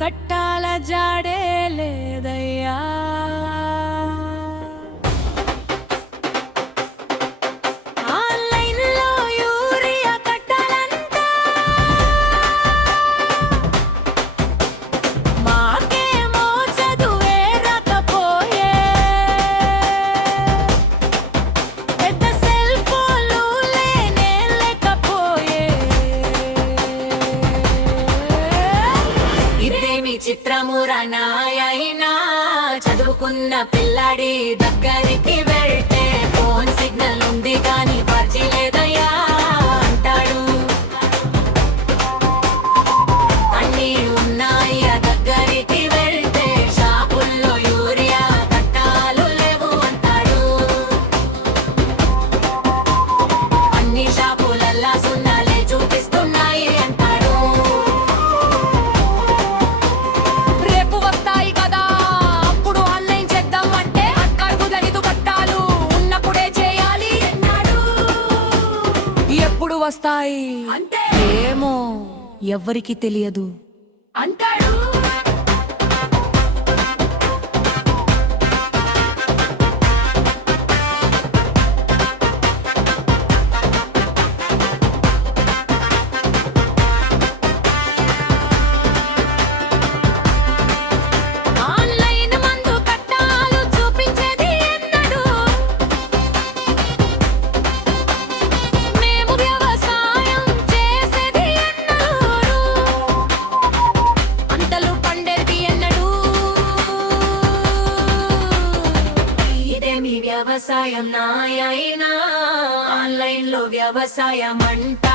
కట్టాల జాడే లేదయ్యా. ఆన్లైన్లో యూరియా కట్టాలంతా మాకేమో చదువే రాకపోయే. పెద్ద సెల్ ఫోన్లు లేనే లేకపోయే. ఇదేమి చిత్రమురా నాయనా, చదువుకున్న పిల్లాడి దగ్గరికి వెళ్తే ఫోన్ సిగ్నల్ ఉంది కానీ ఫర్జీ లేదయ్యా అంటాడు. అన్నీ ఉన్నాయ్యా దగ్గరికి వెళ్తే షాపుల్లో యూరియా కట్టాలు లేవు అంటాడు. అన్ని షాపులల్లా సున్నాలే చూపిస్తున్నాయి అంటాడు. రేపు వస్తాయి కదా అప్పుడు ఆన్లైన్ చేద్దాం అంటే అక్కడ కుదరదు, కట్టాలు ఉన్నప్పుడే చేయాలి అన్నాడు. ఎప్పుడు వస్తాయి ఏమో ఎవ్వరికి తెలియదు అంటాడు. ఆన్లైన్ మందు కట్టాలు చూపించేది ఎన్నడు. మేము వ్యవసాయం చేసేది ఎన్నడు. పంటలు పండేది ఎన్నడు. ఇదేమి వ్యవసాయం నాయనా, ఆన్లైన్లో వ్యవసాయం అంట.